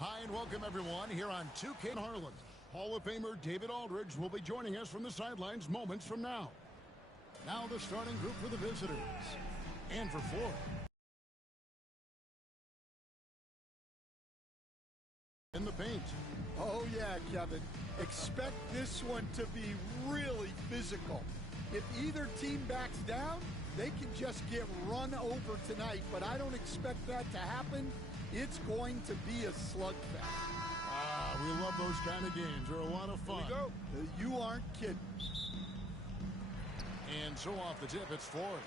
Hi and welcome everyone here on 2K in Harlan. Hall of Famer David Aldridge will be joining us from the sidelines moments from now. Now the starting group for the visitors. And for Florida. In the paint. Oh yeah, Kevin. Expect this one to be really physical. If either team backs down, they can just get run over tonight, but I don't expect that to happen. It's going to be a slugfest. We love those kind of games. They're a lot of fun. Here we go. You aren't kidding. And so off the tip, it's Florida.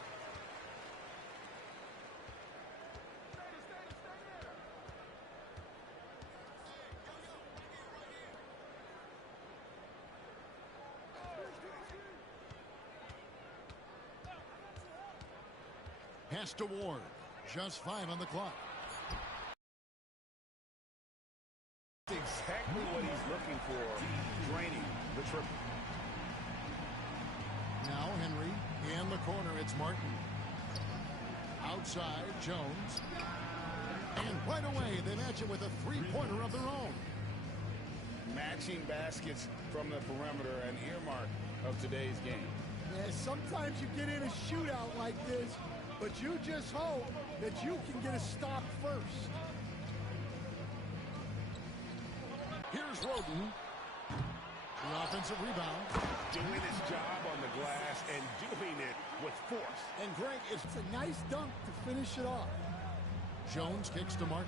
Pass to Ward. Just 5 on the clock. Exactly what he's looking for, draining the triple. Now Henry in the corner. It's Martin. Outside Jones. And right away they match it with a three-pointer of their own. Matching baskets from the perimeter, an earmark of today's game. Yeah, sometimes you get in a shootout like this, but you just hope that you can get a stop first. Here's Roden. The offensive rebound. Doing his job on the glass and doing it with force. And Greg, it's a nice dunk to finish it off. Jones kicks to Martin.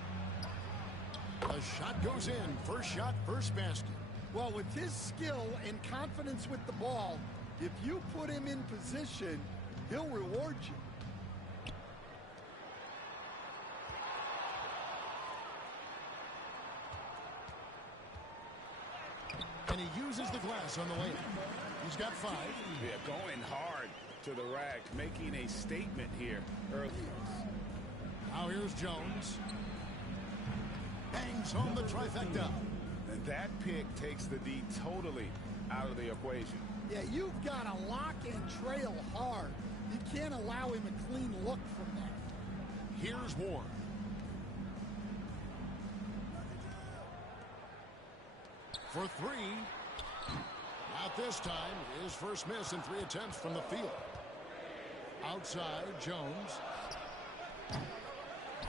The shot goes in. First shot, first basket. Well, with his skill and confidence with the ball, if you put him in position, he'll reward you. And he uses the glass on the layup. He's got 5. Yeah, going hard to the rack, making a statement here early. Now here's Jones. Bangs home the trifecta. And that pick takes the D totally out of the equation. Yeah, you've got to lock and trail hard. You can't allow him a clean look from that. Here's Ward. For 3. Not this time. His first miss in 3 attempts from the field. Outside, Jones.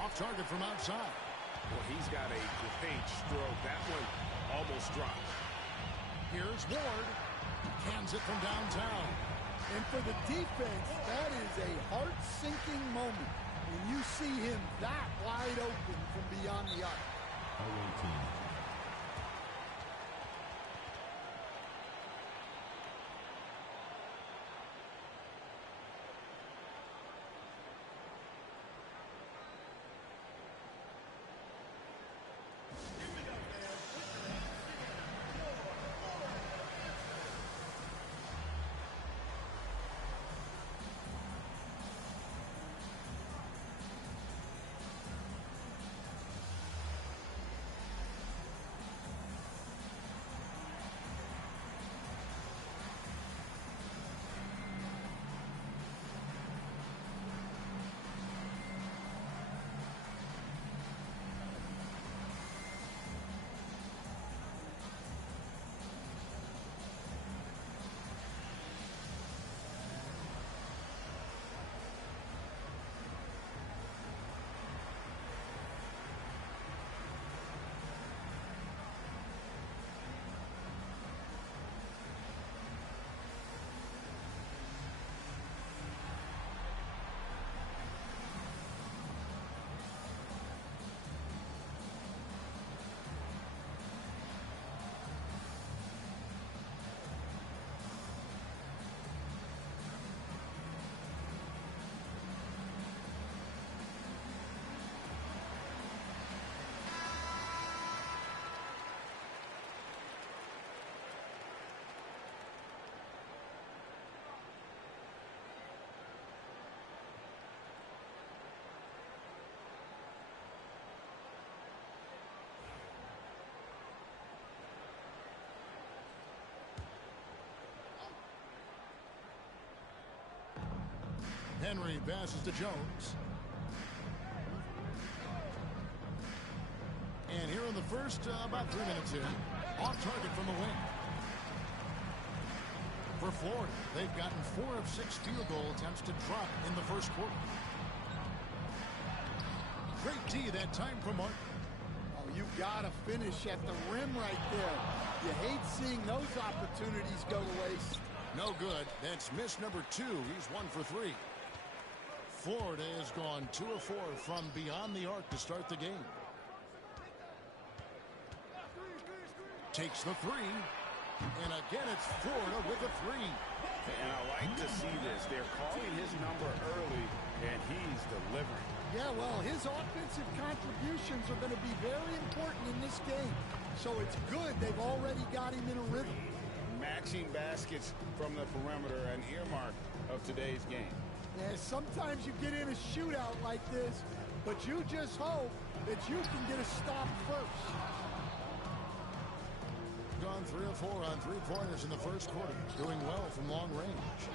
Off target from outside. Well, he's got a great stroke. That one almost dropped. Here's Ward. Cans it from downtown. And for the defense, that is a heart-sinking moment when you see him that wide open from beyond the arc. Henry passes to Jones. And here in the first, about 3 minutes in, off target from the wing. For Florida, they've gotten 4 of 6 field goal attempts to drop in the first quarter. Great D that time from Martin. Oh, you got to finish at the rim right there. You hate seeing those opportunities go to waste. No good. That's miss number 2. He's 1 for 3. Florida has gone 2 of 4 from beyond the arc to start the game. Takes the 3. And again, it's Florida with a 3. And I like to see this. They're calling his number early, and he's delivering. Yeah, well, his offensive contributions are going to be very important in this game. So it's good they've already got him in a rhythm. Matching baskets from the perimeter, an earmark of today's game. Yeah, sometimes you get in a shootout like this, but you just hope that you can get a stop first. Gone 3 of 4 on 3-pointers in the first quarter. Doing well from long range.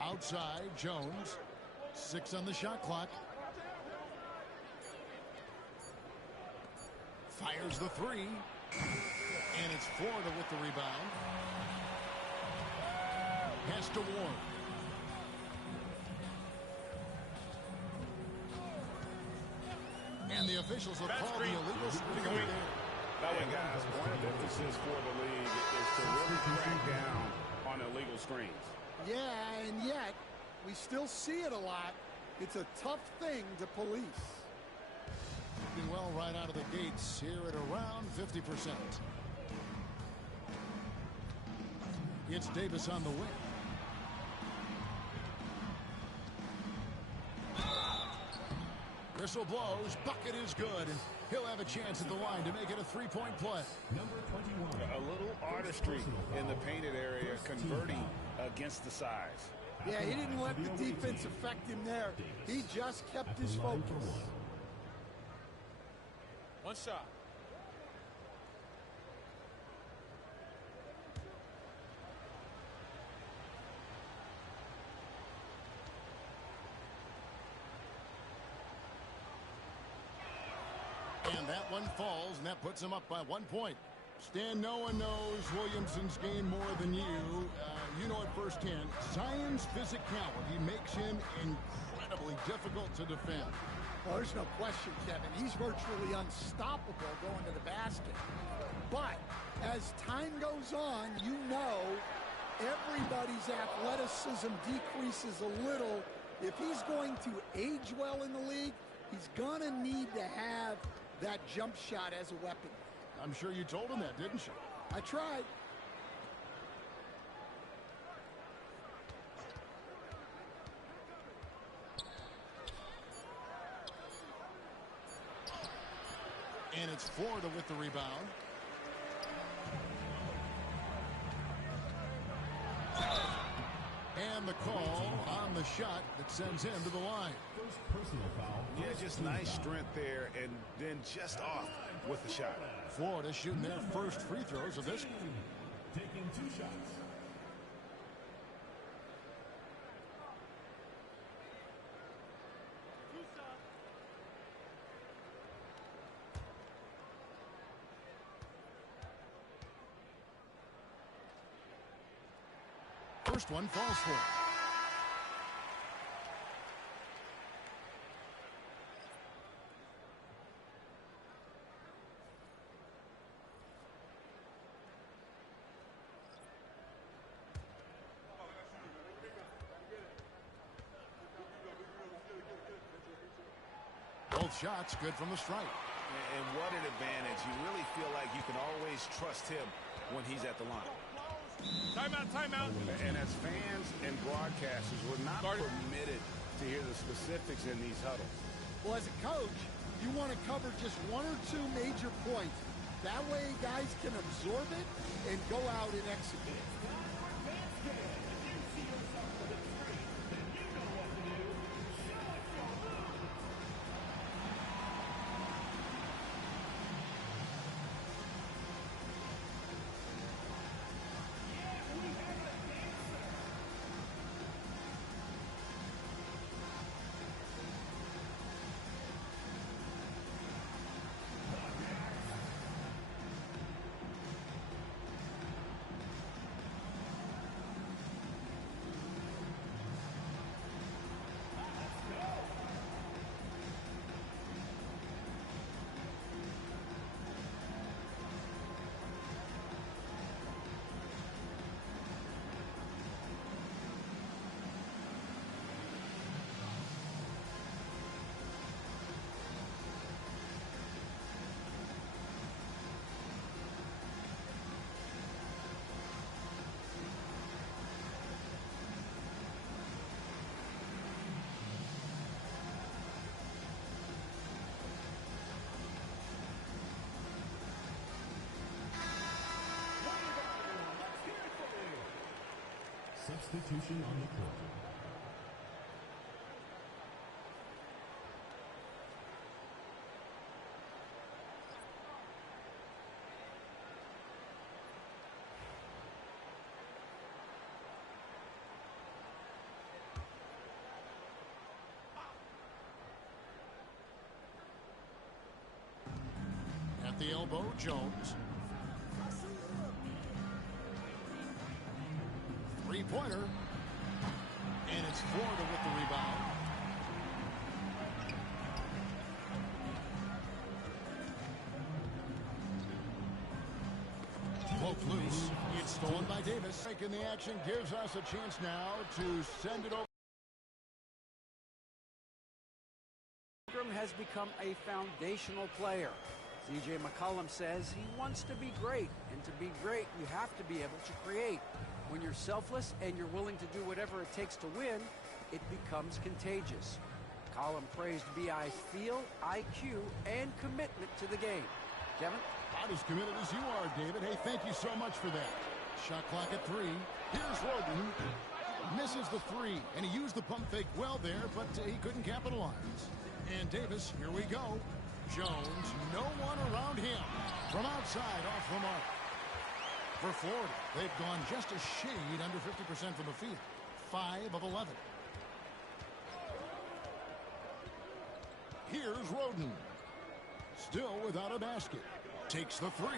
Outside, Jones. 6 on the shot clock. Fires the 3. And it's Florida with the rebound. Has to warn. And the officials will call the illegal screen there. That way, guys, point of emphasis for the league is to really crack down on illegal screens. Yeah, and yet, we still see it a lot. It's a tough thing to police. Doing well right out of the gates here at around 50%. It's Davis on the wing. Whistle blows. Bucket is good. And he'll have a chance at the line to make it a 3-point play. Number 21. A little artistry in the painted area, converting against the size. Yeah, he didn't let the defense affect him there. He just kept his focus. One shot. And that one falls, and that puts him up by 1 point. Stan, no one knows Williamson's game more than you. You know it firsthand. Zion's physicality makes him incredibly difficult to defend. Well, there's no question, Kevin. He's virtually unstoppable going to the basket. But as time goes on, you know everybody's athleticism decreases a little. If he's going to age well in the league, he's going to need to have that jump shot as a weapon. I'm sure you told him that, didn't you? I tried. And it's Florida with the rebound. And the call on the shot that sends him to the line. First personal foul. Yeah, just nice strength there, and then just off with the shot. Florida shooting their first free throws of this game. Taking 2 shots. First one falls for him. Both shots good from the strike. And what an advantage. You really feel like you can always trust him when he's at the line. Timeout, timeout. And as fans and broadcasters, we're not permitted to hear the specifics in these huddles. Well, as a coach, you want to cover just 1 or 2 major points. That way guys can absorb it and go out and execute. Substitution on the court. At the elbow, Jones. Three-pointer. And it's Florida with the rebound. Poke loose. It's stolen by Davis. Making the action gives us a chance now to send it over. Has become a foundational player. C.J. McCollum says he wants to be great, and to be great, you have to be able to create. When you're selfless and you're willing to do whatever it takes to win, it becomes contagious. McCollum praised BI's feel, IQ, and commitment to the game. Kevin? Not as committed as you are, David. Hey, thank you so much for that. Shot clock at 3. Here's Roden. Misses the 3, and he used the pump fake well there, but he couldn't capitalize. And Davis, here we go. Jones, no one around him. From outside, off the mark. For Florida, they've gone just a shade under 50% from the field. 5 of 11. Here's Roden. Still without a basket. Takes the 3.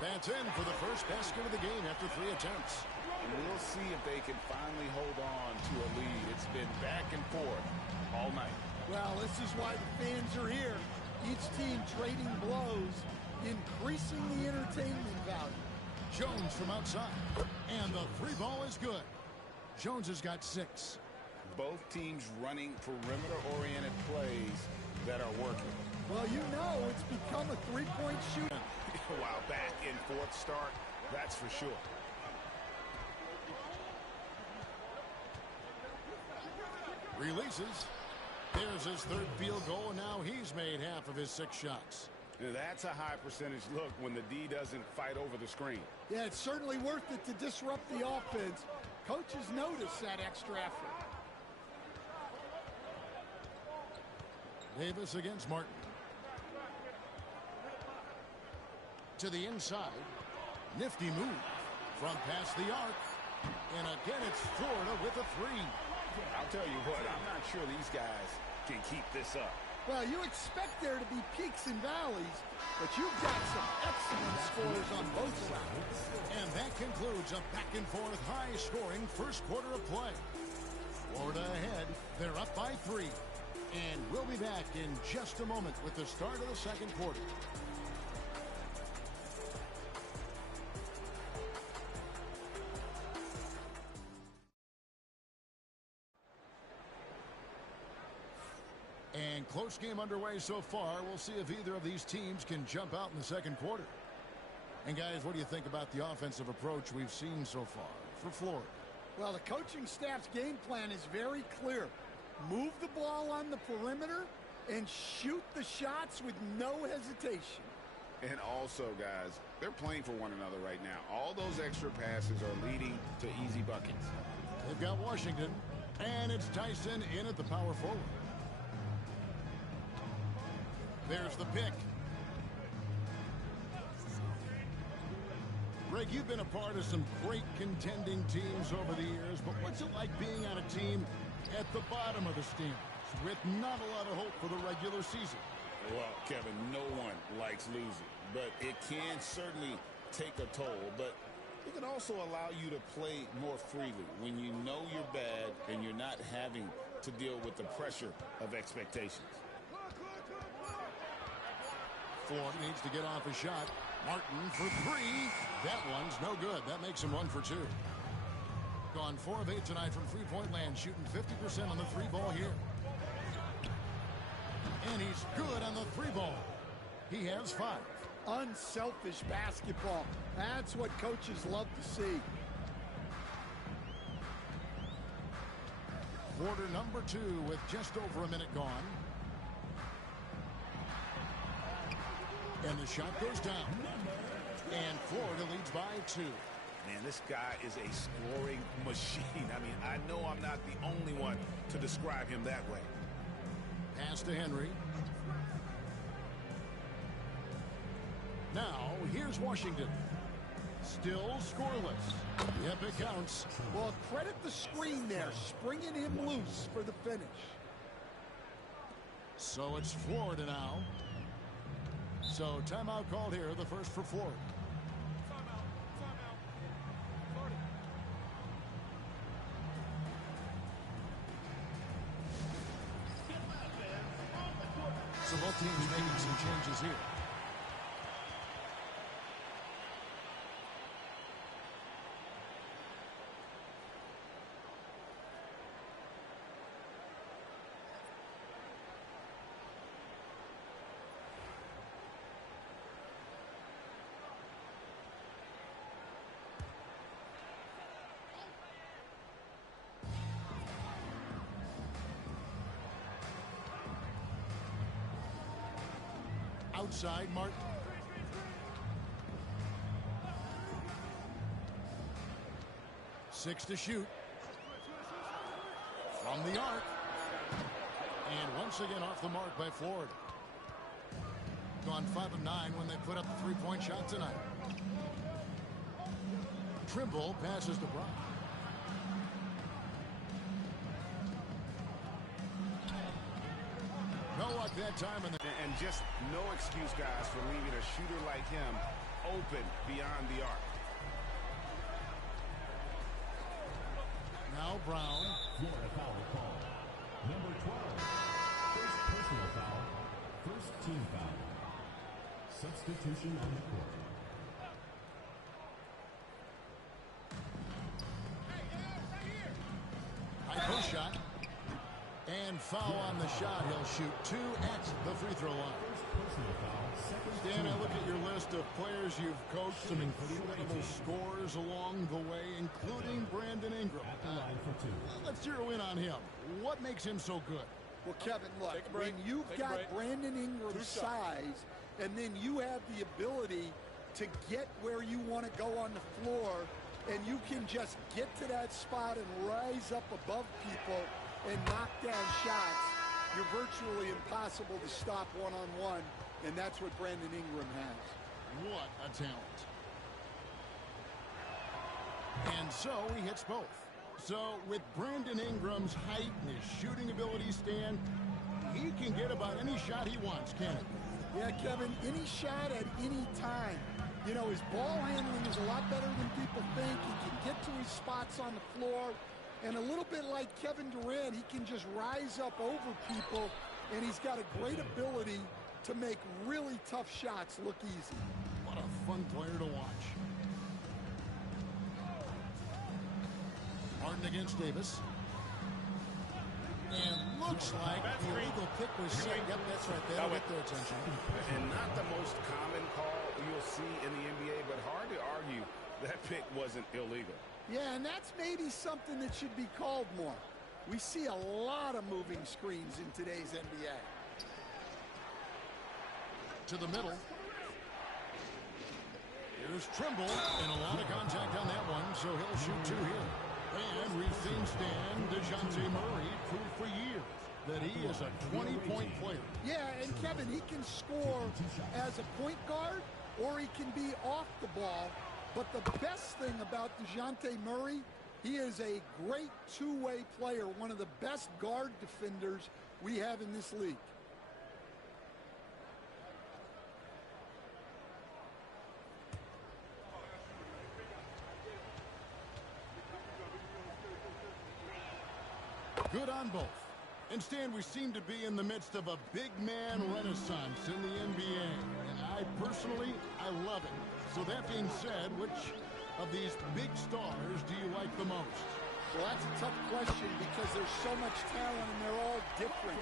That's in for the first basket of the game after 3 attempts. And we'll see if they can finally hold on to a lead. It's been back and forth all night. Well, this is why the fans are here. Each team trading blows, increasing the entertainment value. Jones from outside. And the 3 ball is good. Jones has got 6. Both teams running perimeter-oriented plays that are working. Well, you know it's become a three-point shooting. While back in fourth start, that's for sure. Releases. There's his 3rd field goal, and now he's made half of his 6 shots. That's a high percentage look when the D doesn't fight over the screen. Yeah, it's certainly worth it to disrupt the offense. Coaches notice that extra effort. Davis against Martin. To the inside. Nifty move from past the arc. And again, it's Florida with a 3. I'll tell you what, I'm not sure these guys can keep this up. Well, you expect there to be peaks and valleys, but you've got some excellent scores on both sides. And that concludes a back-and-forth, high-scoring first quarter of play. Florida ahead. They're up by 3. And we'll be back in just a moment with the start of the second quarter. And close game underway so far. We'll see if either of these teams can jump out in the second quarter. And guys, what do you think about the offensive approach we've seen so far for Florida? Well, the coaching staff's game plan is very clear. Move the ball on the perimeter and shoot the shots with no hesitation. And also, guys, they're playing for one another right now. All those extra passes are leading to easy buckets. They've got Washington, and it's Tyson in at the power forward. There's the pick. Greg, you've been a part of some great contending teams over the years, but what's it like being on a team at the bottom of the standings with not a lot of hope for the regular season? Well, Kevin, no one likes losing, but it can certainly take a toll. But it can also allow you to play more freely when you know you're bad and you're not having to deal with the pressure of expectations. Florida needs to get off a shot. Martin for 3. That one's no good. That makes him 1 for 2. Gone 4 of 8 tonight from three-point land, shooting 50% on the 3 ball here. And he's good on the 3 ball. He has 5. Unselfish basketball. That's what coaches love to see. Quarter number 2 with just over a minute gone. And the shot goes down. And Florida leads by 2. Man, this guy is a scoring machine. I mean, I know I'm not the only one to describe him that way. Pass to Henry. Now, here's Washington. Still scoreless. Yep, it counts. Well, credit the screen there, springing him loose for the finish. So it's Florida now. So timeout called here, the first for Florida. So both teams making some changes here. Outside, Martin. Six to shoot. From the arc. And once again off the mark by Florida. Gone 5 of 9 when they put up the three-point shot tonight. Trimble passes to Brown. No luck that time. And just no excuse, guys, for leaving a shooter like him open beyond the arc. Now Brown. Florida foul call. Number 12. First personal foul. First team foul. Substitution on the court. High post shot. And foul on the shot. He'll shoot 2 at the free throw line. First personal foul. Second Dan, team I look foul. at your list of players you've coached, some incredible scores along the way, including Brandon Ingram. At the line for 2. Let's zero in on him. What makes him so good? Well, Kevin, look, Take a break. when you've Take a got break. Brandon Ingram's 2 shots. size, and then you have the ability to get where you want to go on the floor, and you can just get to that spot and rise up above people and knock down shots, you're virtually impossible to stop one-on-one, and that's what Brandon Ingram has. What a talent. And so he hits both. So with Brandon Ingram's height and his shooting ability, Stan, he can get about any shot he wants, can't he? Yeah, Kevin, any shot at any time. You know, his ball handling is a lot better than people think. He can get to his spots on the floor. And a little bit like Kevin Durant, he can just rise up over people, and he's got a great ability to make really tough shots look easy. What a fun player to watch. Martin against Davis. And looks like the illegal pick was set. Yep, that's right. That'll get their attention. And not the most common call you'll see in the NBA, but hard to argue that pick wasn't illegal. Yeah, and that's maybe something that should be called more. We see a lot of moving screens in today's NBA. To the middle. Here's Trimble, and a lot of contact on that one, so he'll shoot 2 here. And we've seen Stan DeJounte Murray prove for years that he is a 20-point player. Yeah, and Kevin, he can score as a point guard, or he can be off the ball. But the best thing about DeJounte Murray, he is a great two-way player, one of the best guard defenders we have in this league. Good on both. And Stan, we seem to be in the midst of a big man renaissance in the NBA. And I love it. So that being said, which of these big stars do you like the most? Well, that's a tough question because there's so much talent and they're all different.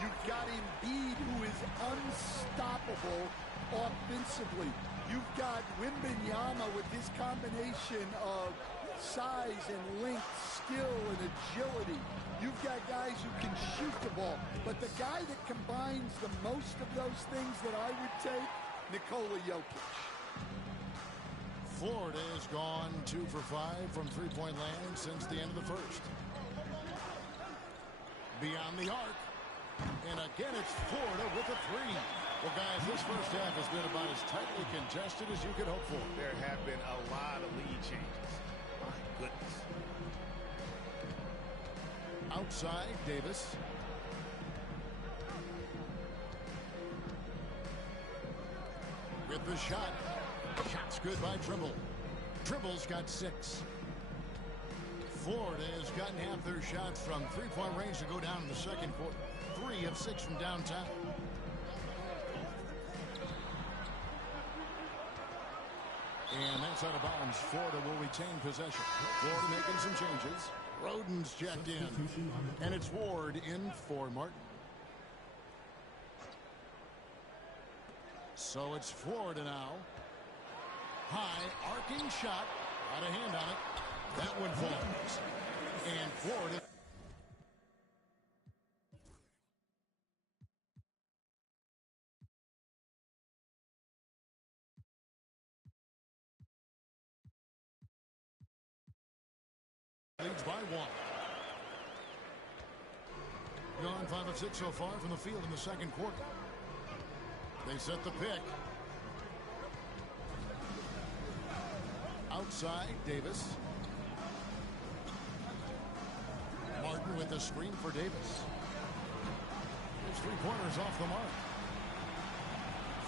You've got Embiid, who is unstoppable offensively. You've got Wembanyama with his combination of size and length, skill and agility. You've got guys who can shoot the ball. But the guy that combines the most of those things that I would take, Nikola Jokic. Florida has gone 2 for 5 from three-point land since the end of the first. Beyond the arc. And again, it's Florida with a three. Well, guys, this first half has been about as tightly contested as you could hope for. There have been a lot of lead changes. My goodness. Outside, Davis. With the shot. Shot's good by Trimble. Trimble's got 6. Florida has gotten half their shots from three-point range to go down in the second quarter. 3 of 6 from downtown. And that's out of bounds. Florida will retain possession. Florida making some changes. Roden's checked in. And it's Ward in for Martin. So it's Florida now. High arcing shot. Got a hand on it. That one falls. And Florida. Leads by 1. Gone 5 of 6 so far from the field in the second quarter. They set the pick. Outside, Davis. Martin with the screen for Davis. There's 3 pointers off the mark.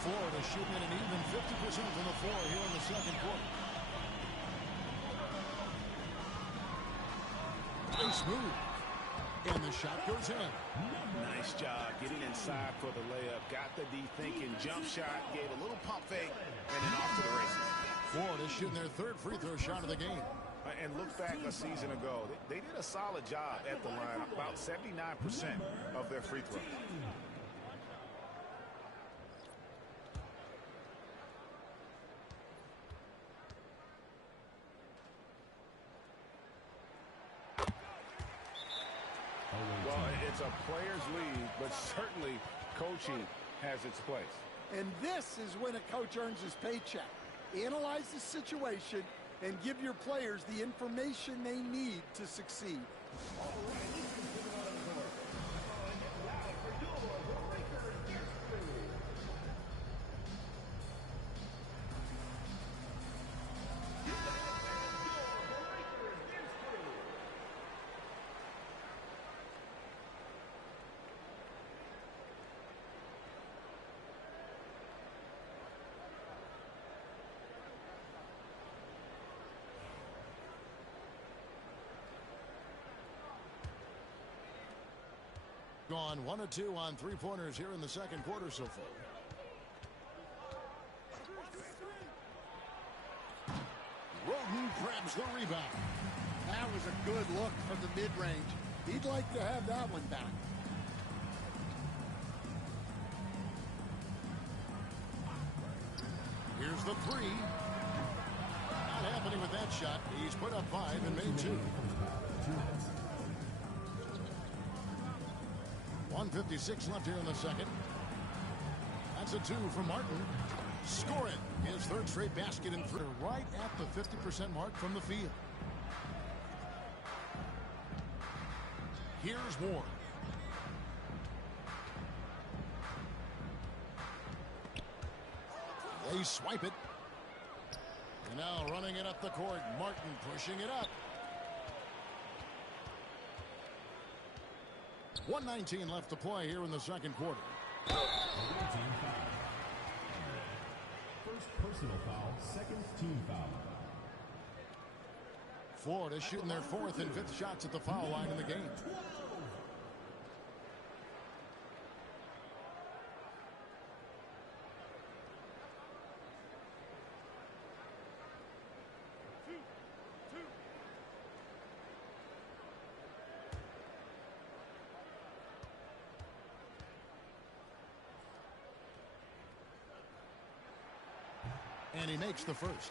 Florida shooting at an even 50% from the floor here in the second quarter. Nice move. And the shot goes in. Nice job getting inside for the layup. Got the D thinking. Jump shot. Gave a little pump fake. And then off to the races. Florida shooting their 3rd free throw shot of the game. And look back a season ago. They did a solid job at the line. About 79% of their free throws. Well, it's a player's league, but certainly coaching has its place. And this is when a coach earns his paycheck. Analyze the situation and give your players the information they need to succeed. Gone 1 of 2 on 3-pointers here in the second quarter so far. Roden grabs the rebound. That was a good look from the mid-range. He'd like to have that one back. Here's the 3. Not happening with that shot. He's put up 5 and made 2. 1:56 left here in the second. That's a 2 from Martin. Score it. His 3rd straight basket in 3. Right at the 50% mark from the field. Here's Ward. They swipe it. And now running it up the court. Martin pushing it up. 1:19 left to play here in the second quarter. First personal foul, second team foul. Florida shooting their 4th and 5th shots at the foul line in the game. And he makes the first.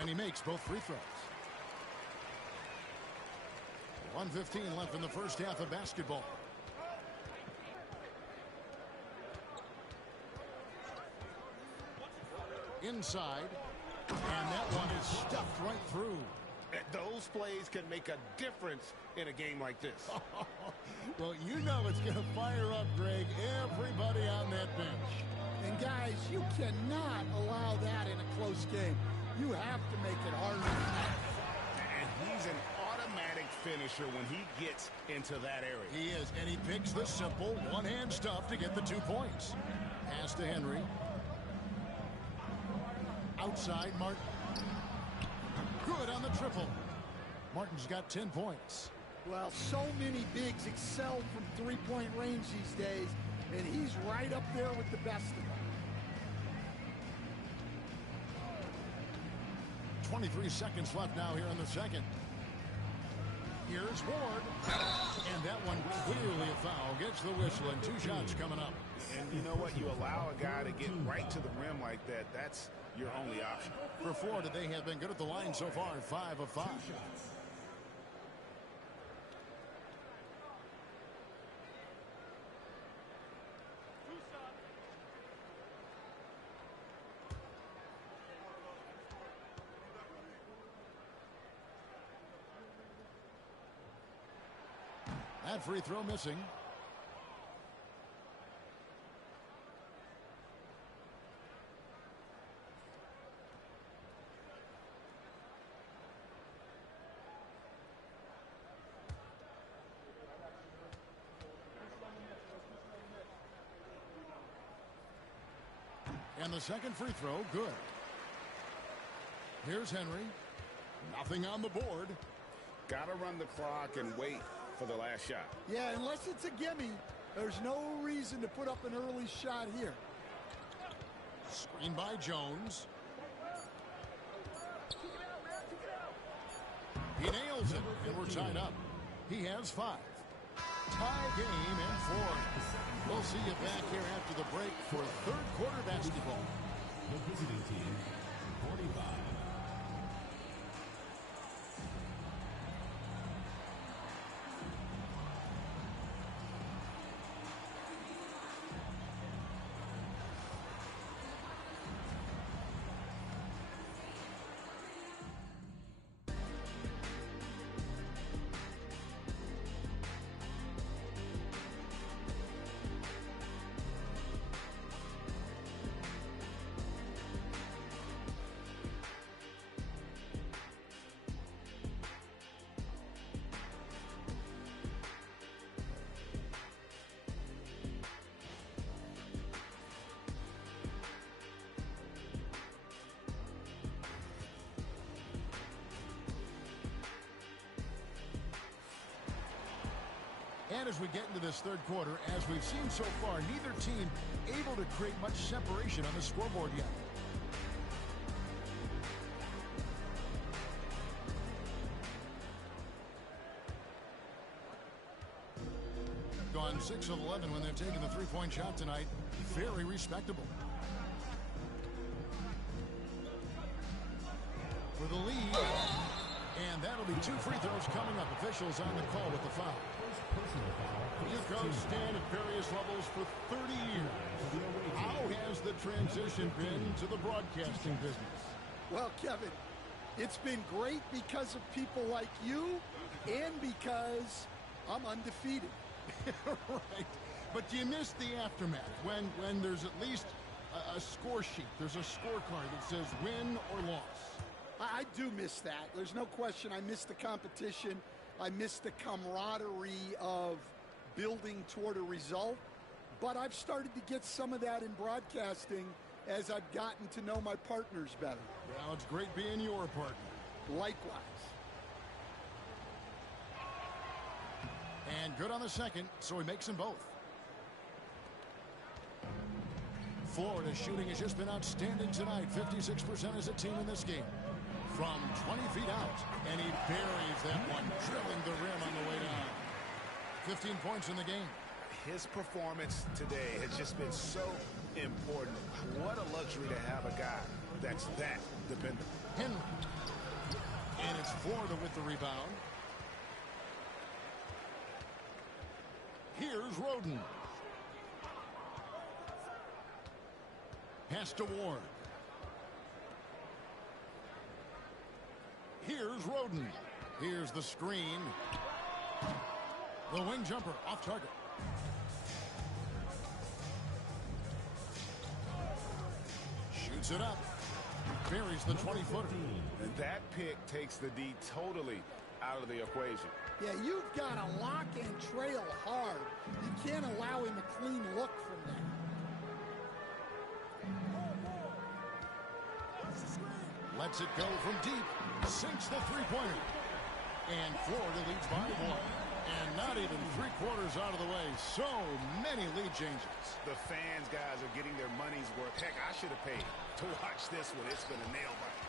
And he makes both free throws. 1:15 left in the first half of basketball. Inside. And that one is stuffed right through. Those plays can make a difference in a game like this. Well, you know it's going to fire up, Greg, everybody on that bench. And guys, you cannot allow that in a close game. You have to make it harder than that. And he's an automatic finisher when he gets into that area. He is, and he picks the simple one-hand stuff to get the 2 points. Pass to Henry. Outside, Martin. Good on the triple. Martin's got 10 points. Well, so many bigs excel from three-point range these days, and he's right up there with the best of them. 23 seconds left now here in the second. Here's Ward. And that one clearly a foul. Gets the whistle and 2 shots coming up. And you know what? You allow a guy to get right to the rim like that. That's your only option. For Florida, they have been good at the line so far. 5 of 5. That free throw missing. And the second free throw, good. Here's Henry. Nothing on the board. Got to run the clock and wait for the last shot. Yeah, unless it's a gimme, there's no reason to put up an early shot here. Screen by Jones. He nails it, and we're tied up. He has 5. Tie game and 4. We'll see you back here after the break for third quarter basketball. The visiting team, 45. And as we get into this third quarter, as we've seen so far, neither team able to create much separation on the scoreboard yet. Gone 6 of 11 when they're taking the three-point shot tonight. Very respectable. For the lead. And that'll be 2 free throws coming up. Officials on the call with the foul. Your coach stand at various levels for 30 years. How has the transition been to the broadcasting business? Well, Kevin, it's been great because of people like you and because I'm undefeated. Right. But you miss the aftermath when there's at least a score sheet. There's a scorecard that says win or loss. I do miss that. There's no question I miss the competition. I miss the camaraderie of building toward a result. But I've started to get some of that in broadcasting as I've gotten to know my partners better. Well, it's great being your partner. Likewise. And good on the second, so he makes them both. Florida's shooting has just been outstanding tonight. 56% as a team in this game. From 20 feet out, and he buries that one, drilling the rim on the way down. 15 points in the game. His performance today has just been so important. What a luxury to have a guy that's that dependable. Henry. And it's Florida with the rebound. Here's Roden. Pass to Ward. Here's Roden. Here's the screen. The wing jumper off target. Shoots it up. Buries the 20-footer. And that pick takes the D totally out of the equation. Yeah, you've got to lock and trail hard. You can't allow him a clean look from there. Lets it go from deep. Sinks the three-pointer. And Florida leads by one. And not even three-quarters out of the way. So many lead changes. The fans, guys, are getting their money's worth. Heck, I should have paid to watch this one. It's been a nail biter.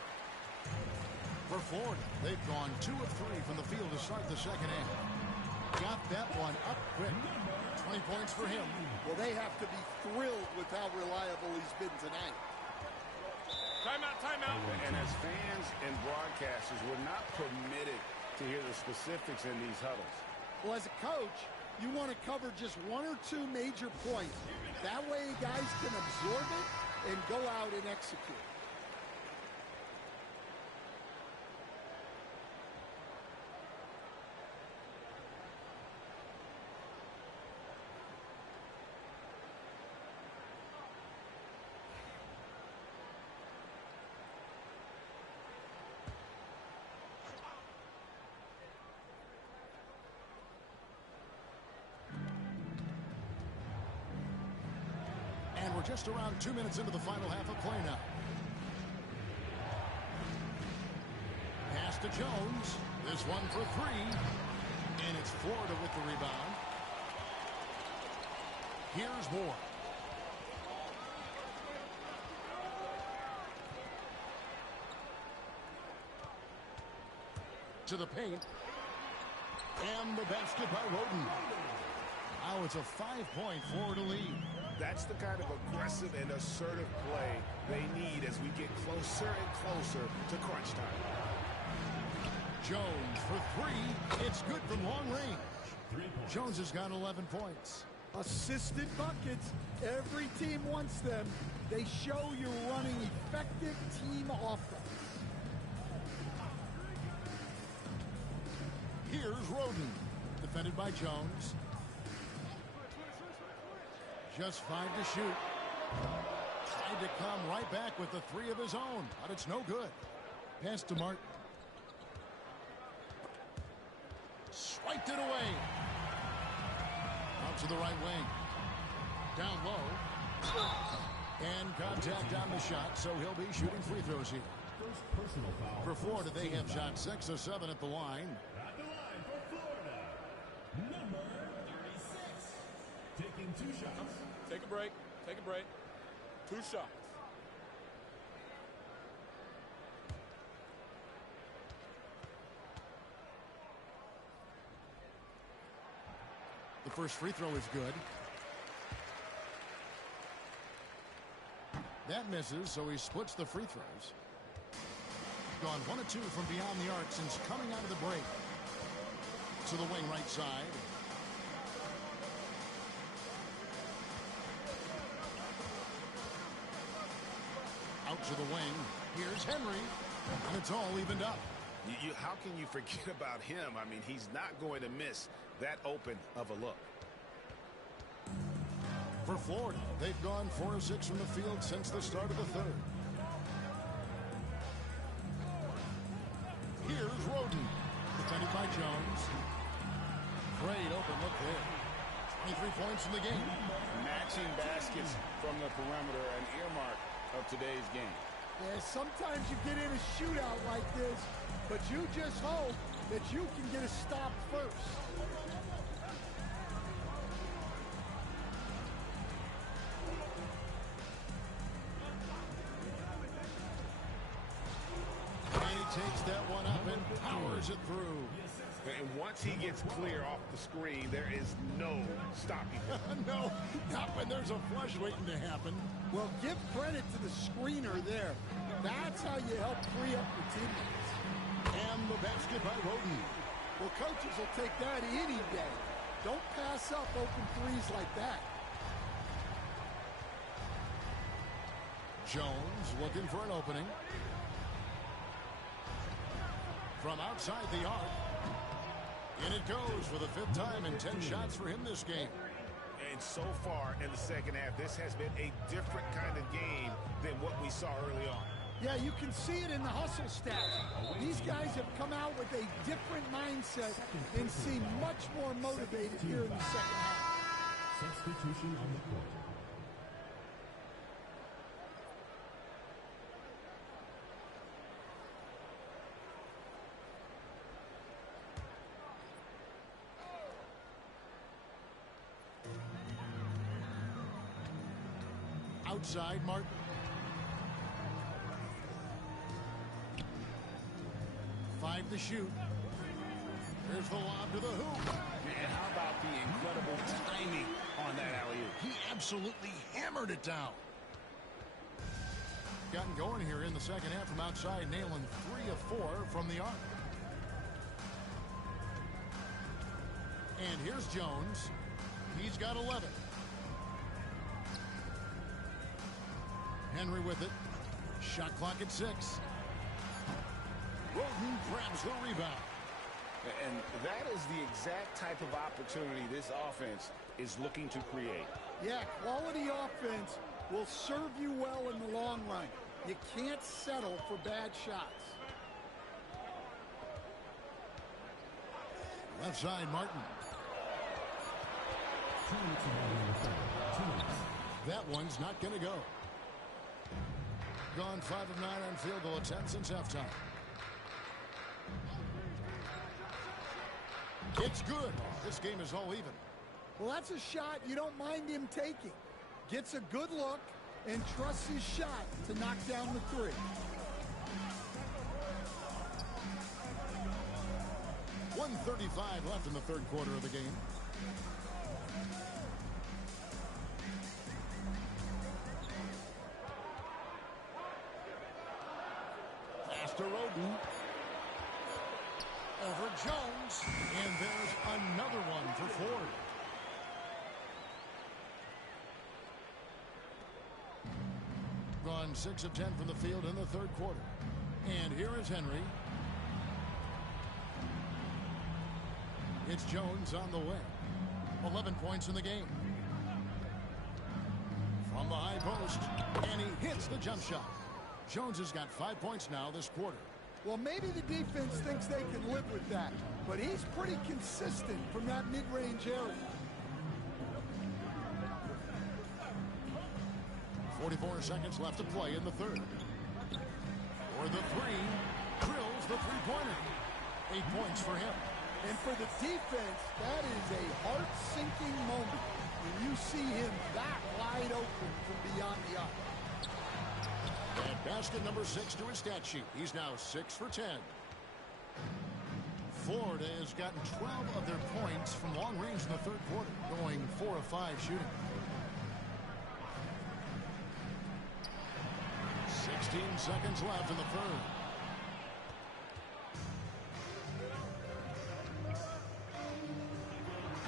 For Florida, they've gone 2 of 3 from the field to start the second half. Got that one up quick. 20 points for him. Well, they have to be thrilled with how reliable he's been tonight. Timeout, timeout. And as fans and broadcasters, we're not permitted to hear the specifics in these huddles. Well, as a coach, you want to cover just 1 or 2 major points. That way guys can absorb it and go out and execute. And we're just around 2 minutes into the final half of play now. Pass to Jones. This one for 3. And it's Florida with the rebound. Here's Moore. To the paint. And the basket by Roden. Now it's a 5-point Florida lead. That's the kind of aggressive and assertive play they need as we get closer and closer to crunch time. Jones for 3. It's good from long range. Jones has got 11 points. Assisted buckets. Every team wants them. They show you're running effective team offense. Here's Roden. Defended by Jones. Just 5 to shoot. Tried to come right back with the 3 of his own, but it's no good. Pass to Martin. Swiped it away. Out to the right wing. Down low. And contact on the shot, so he'll be shooting free throws here. First personal foul. For Florida, they have shot 6 of 7 at the line. At the line for Florida, number 36. Taking 2 shots. Take a break. Take a break. 2 shots. The first free throw is good. That misses, so he splits the free throws. Gone 1 of 2 from beyond the arc since coming out of the break. To the wing right side. Out to the wing. Here's Henry. And it's all evened up. How can you forget about him? I mean, he's not going to miss that open of a look. For Florida, they've gone 4 of 6 from the field since the start of the third. Here's Roden. Defended by Jones. Great open look there. 23 points in the game. Matching baskets from the perimeter, an earmark of today's game. Yeah, sometimes you get in a shootout like this, but you just hope that you can get a stop first. And he takes that one up and powers it through. And once he gets clear off the screen, there is no stopping him. No, not when there's a flush waiting to happen. Well, give credit to the screener there. That That's how you help free up your teammates. And the basket by Roden. Well, coaches will take that any day. Don't pass up open threes like that. Jones looking for an opening. From outside the arc. In it goes for the 5th time and 10 shots for him this game. And so far in the second half, this has been a different kind of game than what we saw early on. Yeah, you can see it in the hustle stats. These guys have come out with a different mindset and seem much more motivated here in the second half. Substitution on the court. Outside Martin. Five to shoot. Here's the lob to the hoop. And how about the incredible timing on that alley-oop? He absolutely hammered it down. Gotten going here in the second half from outside, nailing 3 of 4 from the arc. And here's Jones. He's got 11. Henry with it. Shot clock at 6. Roden grabs the rebound. And that is the exact type of opportunity this offense is looking to create. Yeah, quality offense will serve you well in the long run. You can't settle for bad shots. Left side, Martin. That one's not going to go. Gone 5 of 9 on field goal attempts since halftime. It's good. This game is all even. Well, that's a shot you don't mind him taking. Gets a good look and trusts his shot to knock down the 3. .135 left in the third quarter of the game. Pass to Roden. Over Jones. And there's another one for Ford. Gone 6 of 10 from the field in the third quarter. And here is Henry. It's Jones on the way. 11 points in the game. From the high post. And he hits the jump shot. Jones has got 5 points now this quarter. Well, maybe the defense thinks they can live with that, but he's pretty consistent from that mid-range area. 44 seconds left to play in the third. For the 3, drills the three-pointer. 8 points for him. And for the defense, that is a heart-sinking moment when you see him that wide open from beyond the arc. And basket number 6 to his stat sheet. He's now 6 for 10. Florida has gotten 12 of their points from long range in the third quarter, going 4 of 5 shooting. 16 seconds left in the third.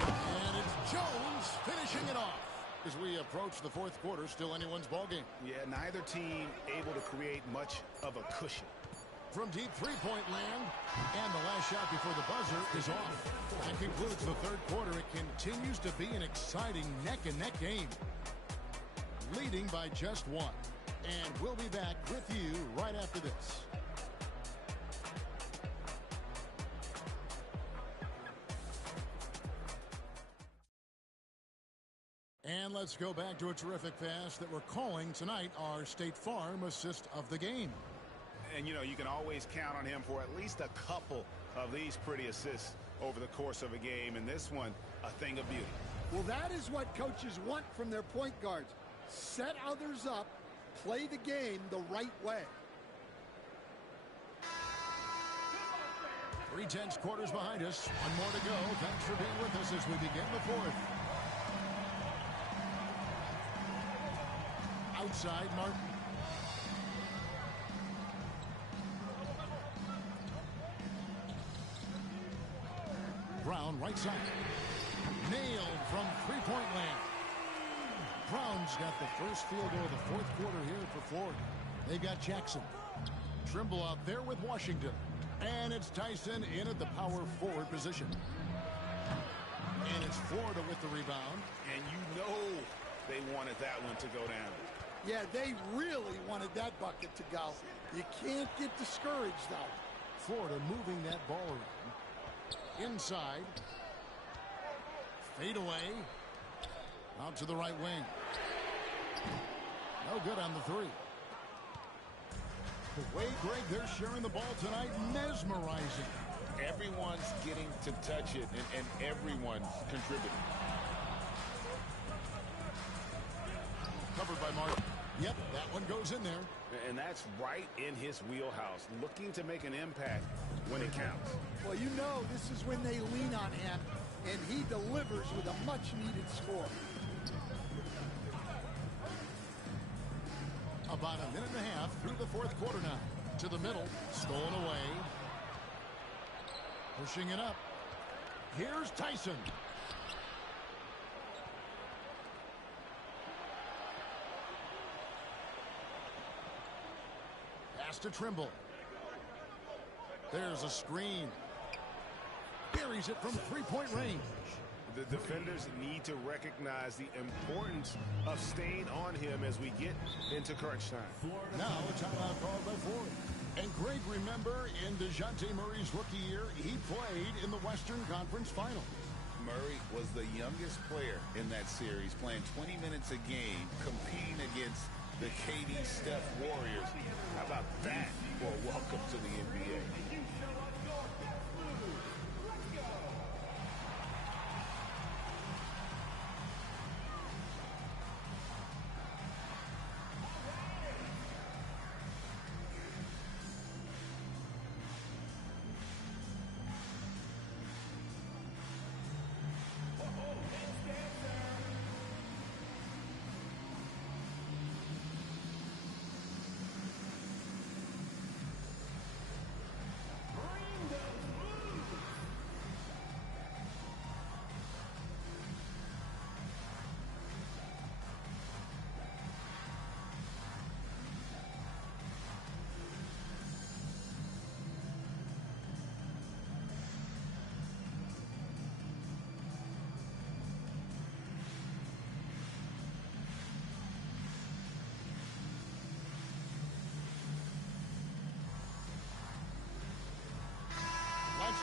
And it's Jones finishing it off. As we approach the fourth quarter, still anyone's ballgame. Yeah, neither team able to create much of a cushion. From deep three-point land, and the last shot before the buzzer is off. That concludes the third quarter. It continues to be an exciting neck-and-neck game, leading by just 1. And we'll be back with you right after this. And let's go back to a terrific pass that we're calling tonight our State Farm assist of the game. And, you know, you can always count on him for at least a couple of these pretty assists over the course of a game. And this one, a thing of beauty. Well, that is what coaches want from their point guards. Set others up, play the game the right way. 3/10 quarters behind us. One more to go. Thanks for being with us as we begin the fourth. Outside, Martin. Brown, right side. Nailed from three-point land. Brown's got the first field goal of the fourth quarter here for Florida. They've got Jackson. Trimble out there with Washington. And it's Tyson in at the power forward position. And it's Florida with the rebound. And you know they wanted that one to go down. Yeah, they really wanted that bucket to go. You can't get discouraged, though. Florida moving that ball around. Inside. Fade away. Out to the right wing. No good on the three. The way, Greg, they're sharing the ball tonight, mesmerizing. Everyone's getting to touch it, and everyone's contributing. Covered by Martin. Yep, that one goes in there. And that's right in his wheelhouse, looking to make an impact when it counts. Well, you know this is when they lean on him, and he delivers with a much-needed score. About a minute and a half through the fourth quarter now. To the middle, stolen away. Pushing it up. Here's Tyson. Pass to Trimble. There's a screen. Buries it from three-point range. The defenders need to recognize the importance of staying on him as we get into crunch time. Now a timeout called by Florida. And Greg, remember, in DeJounte Murray's rookie year, he played in the Western Conference Finals. Murray was the youngest player in that series, playing 20 minutes a game, competing against the KD Steph Warriors. How about that for a welcome to the NBA?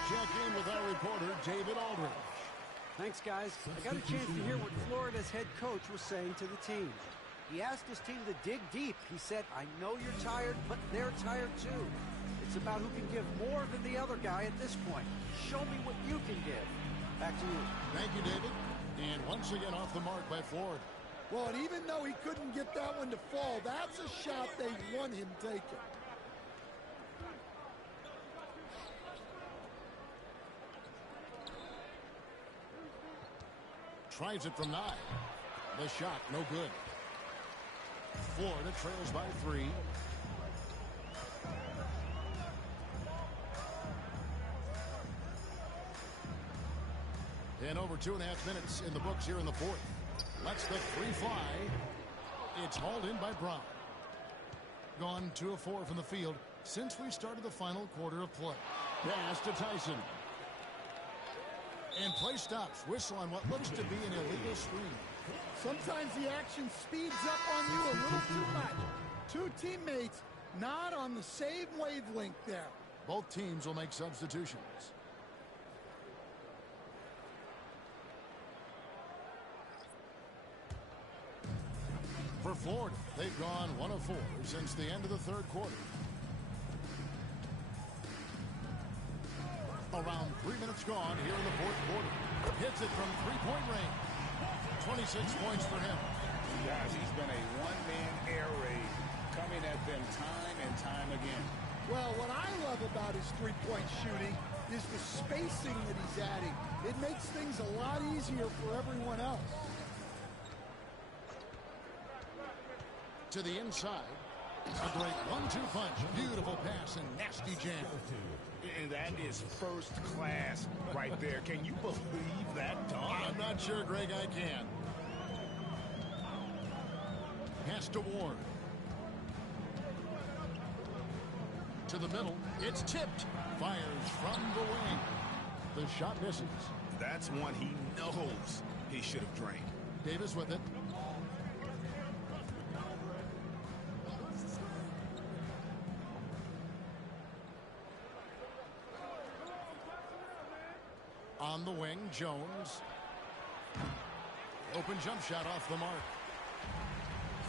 Check in with our reporter, David Aldridge. Thanks, guys. I got a chance to hear what Florida's head coach was saying to the team. He asked his team to dig deep. He said, I know you're tired, but they're tired too. It's about who can give more than the other guy at this point. Show me what you can give. Back to you. Thank you, David. And once again off the mark by Florida. Well, and even though he couldn't get that one to fall, that's a shot they want him taking. Tries it from 9. The shot, no good. Florida trails by 3. And over 2.5 minutes in the books here in the fourth. Lets the three fly. It's hauled in by Brown. Gone 2 of 4 from the field since we started the final quarter of play. Pass to Tyson. And play stops. Whistle on what looks to be an illegal screen. Sometimes the action speeds up on you a little too much. Two teammates not on the same wavelength there. Both teams will make substitutions. For Florida, they've gone 1 of 4 since the end of the third quarter. Around 3 minutes gone here in the fourth quarter. Hits it from three-point range. 26 points for him. Guys, he's been a one-man air raid coming at them time and time again. Well, what I love about his three-point shooting is the spacing that he's adding. It makes things a lot easier for everyone else. To the inside. A great 1-2 punch. Beautiful pass That's a nasty jam. And that is first class right there. Can you believe that dunk? I'm not sure, Greg, I can. Pass to Ward. To the middle. It's tipped. Fires from the wing. The shot misses. That's one he knows he should have drained. Davis with it. On the wing, Jones. Open jump shot off the mark.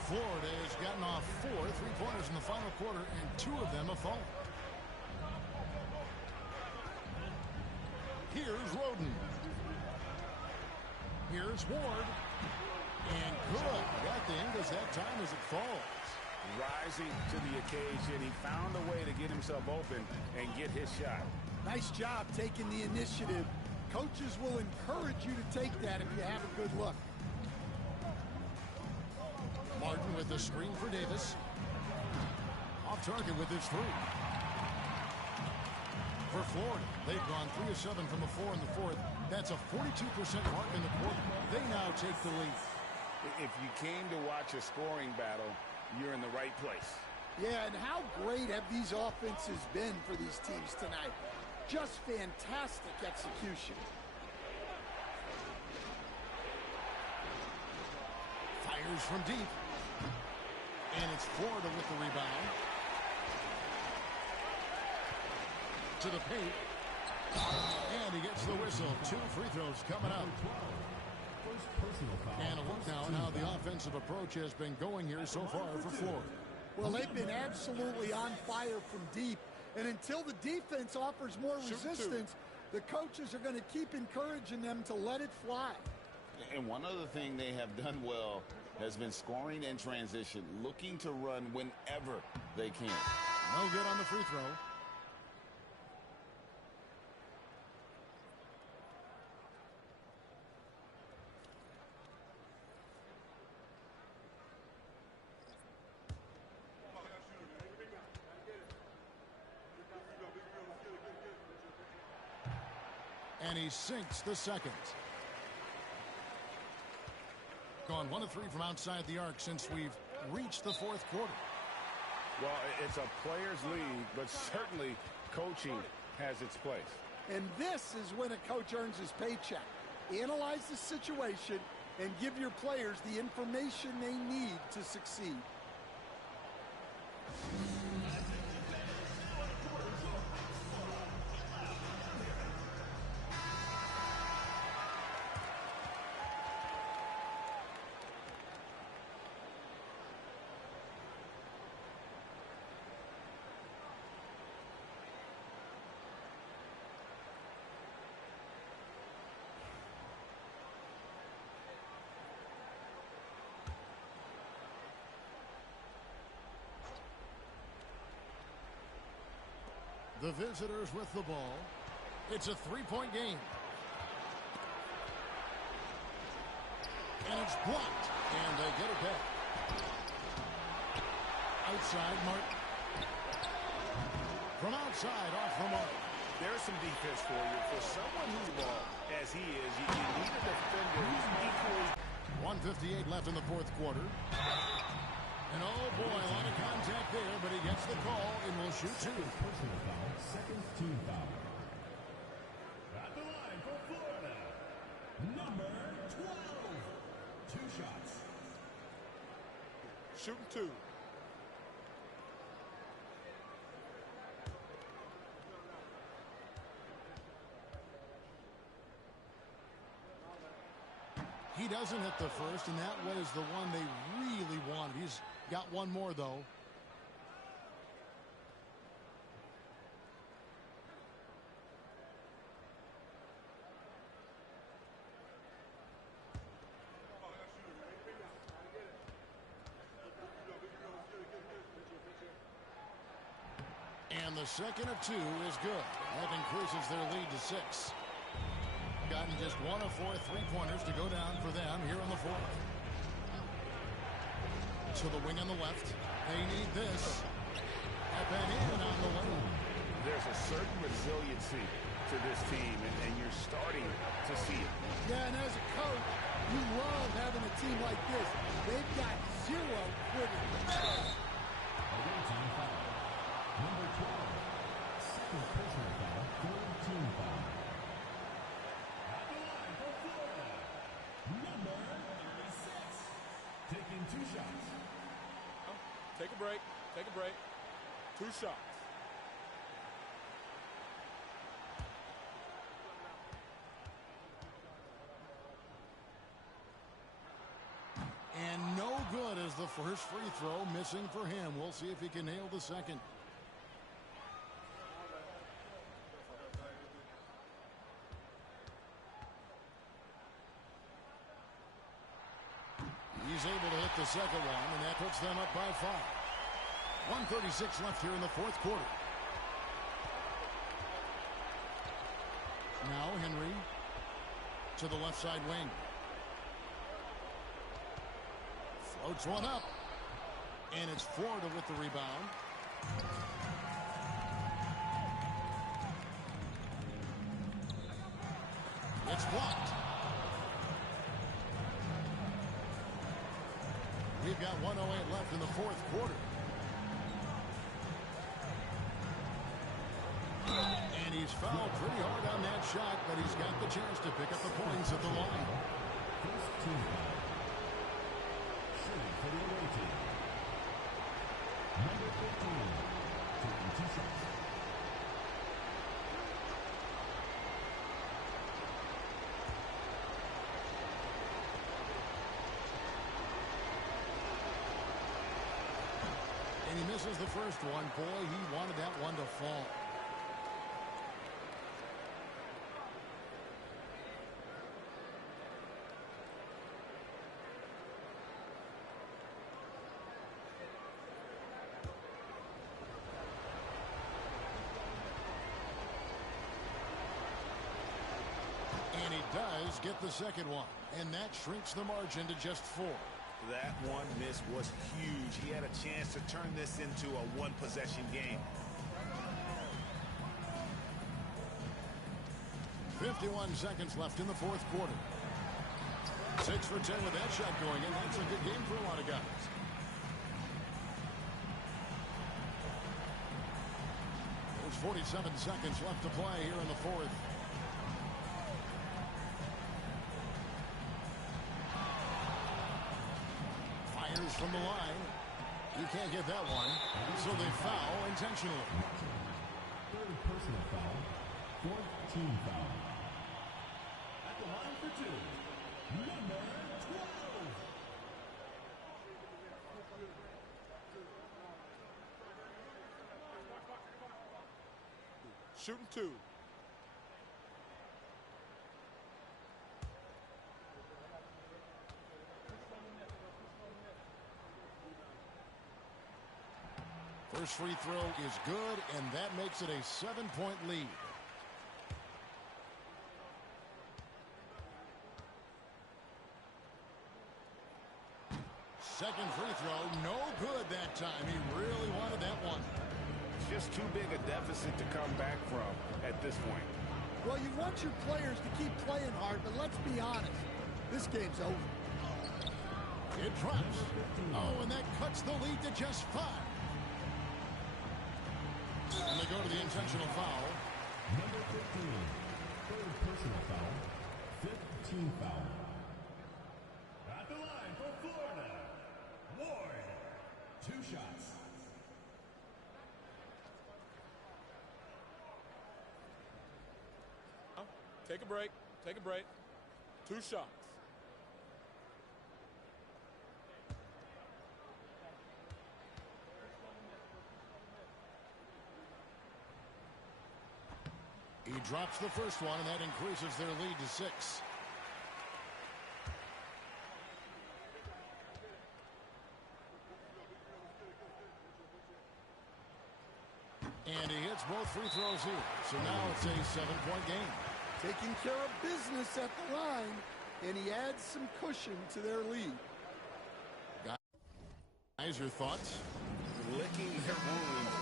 Florida has gotten off 4 3-pointers in the final quarter, and 2 of them have fallen. Here's Roden. Here's Ward. And good. Got the Ingles that time as it falls. Rising to the occasion. He found a way to get himself open and get his shot. Nice job taking the initiative. Coaches will encourage you to take that if you have a good look. Martin with the screen for Davis. Off target with his 3. For Florida, they've gone 3 of 7 from the floor in the fourth. That's a 42% mark in the quarter. They now take the lead. If you came to watch a scoring battle, you're in the right place. Yeah, and how great have these offenses been for these teams tonight? Just fantastic execution. Fires from deep. And it's Florida with the rebound. To the paint. And he gets the whistle. 2 free throws coming up. And a look now on how the offensive approach has been going here so far for Florida. Well, they've been absolutely on fire from deep. And until the defense offers more resistance, the coaches are going to keep encouraging them to let it fly. And one other thing they have done well has been scoring in transition, looking to run whenever they can. No good on the free throw. And he sinks the second. Gone 1 of 3 from outside the arc since we've reached the fourth quarter. Well, it's a players' league, but certainly coaching has its place. And this is when a coach earns his paycheck. Analyze the situation and give your players the information they need to succeed. The visitors with the ball. It's a 3-point game. And it's blocked. And they get it back. Outside, Martin. From outside, off the mark. There's some defense for you. For someone who's ball as he is, you need a defender who's equally. 1:58 left in the fourth quarter. And oh boy, a lot of contact there, but he gets the call and will shoot 2. Personal foul, second team foul. At the line for Florida, number 12. 2 shots. Shooting 2. He doesn't hit the first, and that was the one they really wanted. He's got one more, though. And the second of 2 is good. That increases their lead to 6. Gotten just 1 of 4 3-pointers to go down for them here in the fourth. To the wing on the left. They need this. Up and in on the way. certain resiliency to this team, and you're starting to see it. Yeah, and as a coach, you love having a team like this. They've got zero quitting. Away team foul. Number 12. Second personal foul. Third team foul. At the line for Florida. Number 36. Taking 2 shots. Take a break. Take a break. 2 shots. And no good as the first free throw missing for him. We'll see if he can nail the second. He's able to hit the second one, and that puts them up by 5. 1:36 left here in the fourth quarter. Now Henry to the left side wing. Floats one up. And it's Florida with the rebound. It's blocked. We've got 1:08 left in the fourth quarter. And he's fouled pretty hard on that shot, but he's got the chance to pick up the points at the line. First team foul. Shooting for the away team. Number 15. Taking 2 shots. And he misses the first one. Boy, he wanted that one to fall. And he does get the second one. And that shrinks the margin to just 4. That one miss was huge. He had a chance to turn this into a one-possession game. 51 seconds left in the fourth quarter. 6 for 10 with that shot going in. That's a good game for a lot of guys. There's 47 seconds left to play here in the fourth. Fires from the line. He can't get that one. So they foul intentionally. Third personal foul. Fourth team foul. At the line for 2. Number 12. Shooting 2. First free throw is good, and that makes it a 7-point lead. Second free throw, no good that time. He really wanted that one. Just too big a deficit to come back from at this point. Well, you want your players to keep playing hard, but let's be honest. This game's over. It drops. Oh, and that cuts the lead to just 5. And they go to the intentional foul. Number 15. Third personal foul. Fifth team foul. At the line for Florida. Ward. 2 shots. Take a break. Take a break. 2 shots. He drops the first one, and that increases their lead to 6. And he hits both free throws here. So now it's a 7-point game. Taking care of business at the line, and he adds some cushion to their lead. Guys, your thoughts? Licking their wounds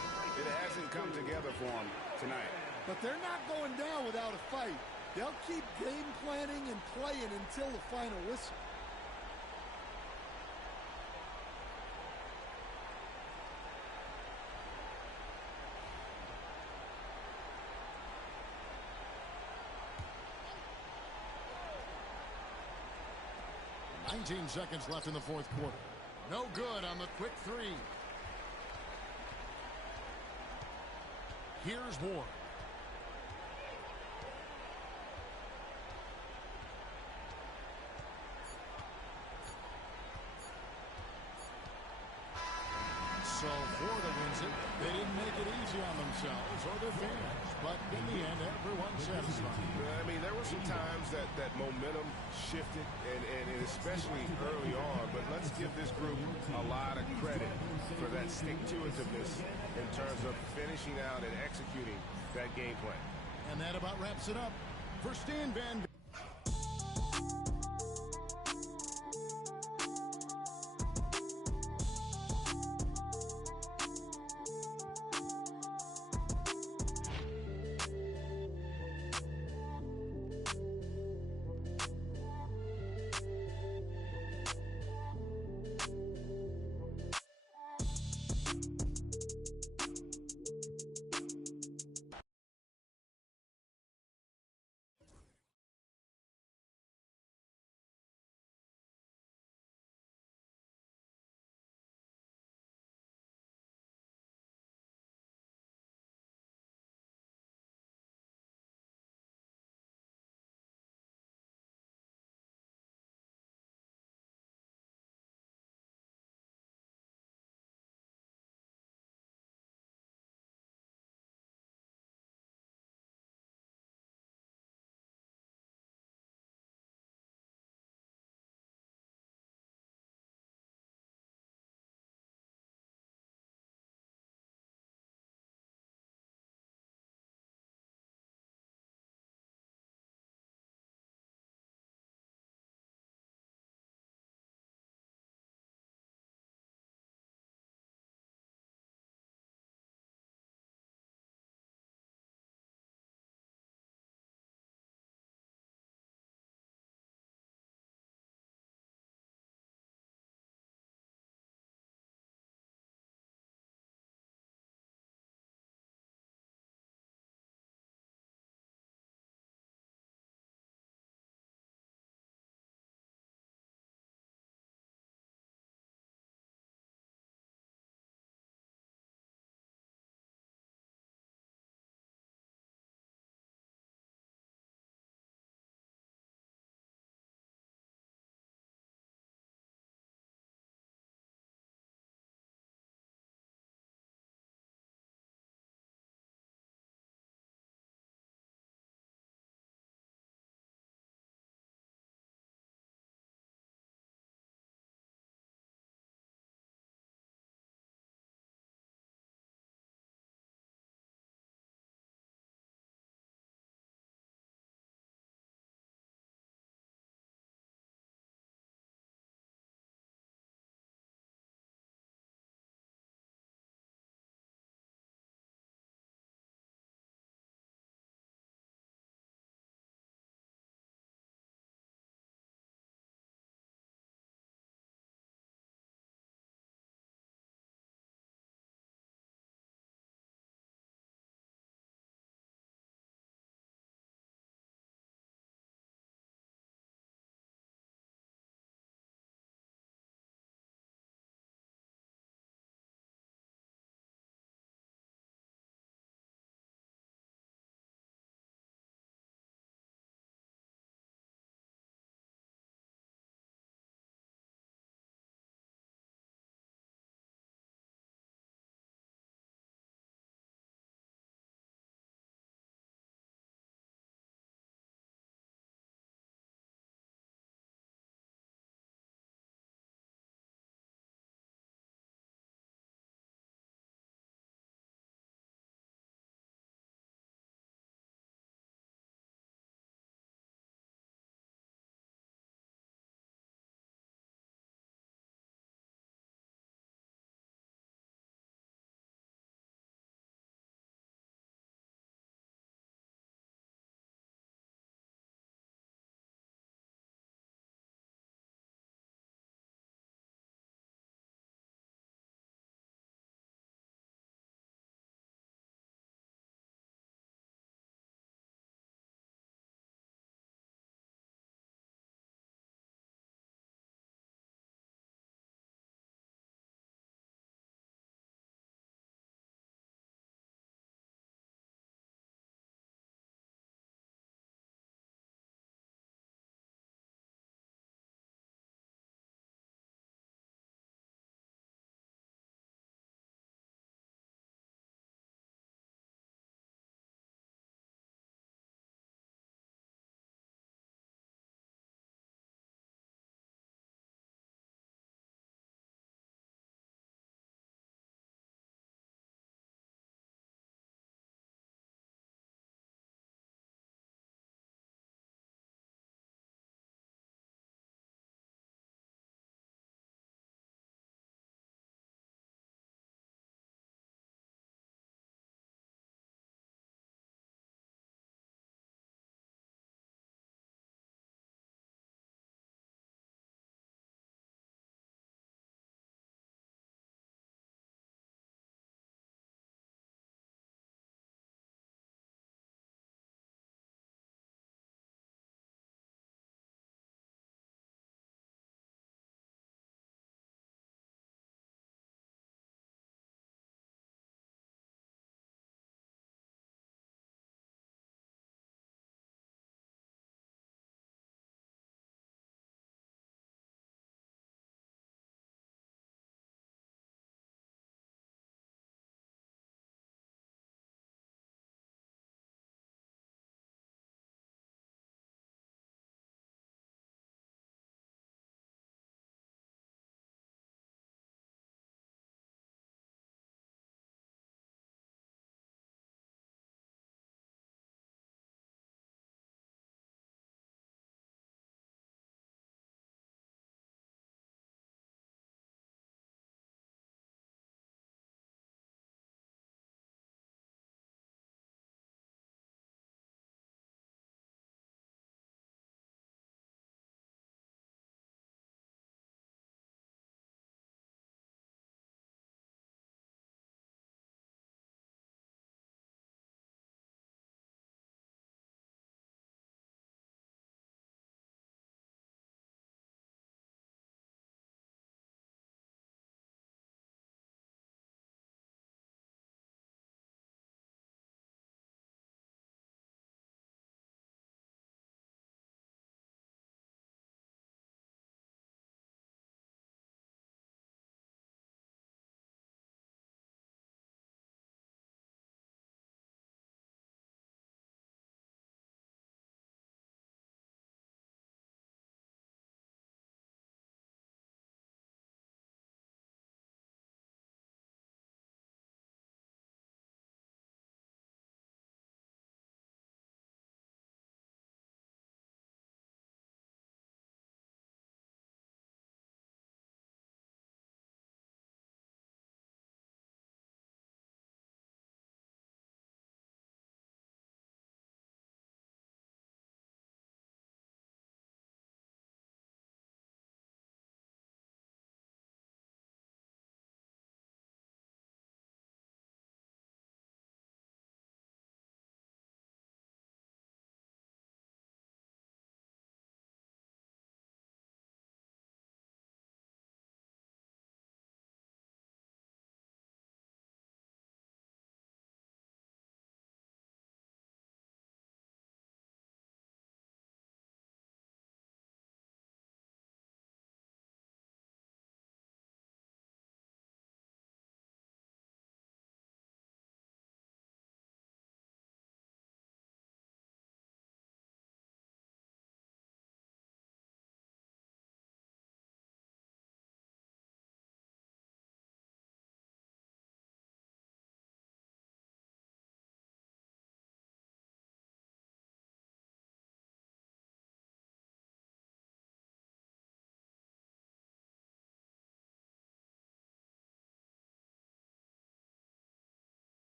it hasn't come together for them tonight. But they're not going down without a fight. They'll keep game planning and playing until the final whistle. "19 seconds left in the fourth quarter. No good on the quick three. Here's Ward. So Florida wins it. They didn't make it easy on themselves or their fans, but in the end, everyone's satisfied. I mean, there were some times that momentum shifted, and especially early on, but let's give this group a lot of credit for that stick-to-itiveness in terms of finishing out and executing that game plan. And that about wraps it up for Stan Van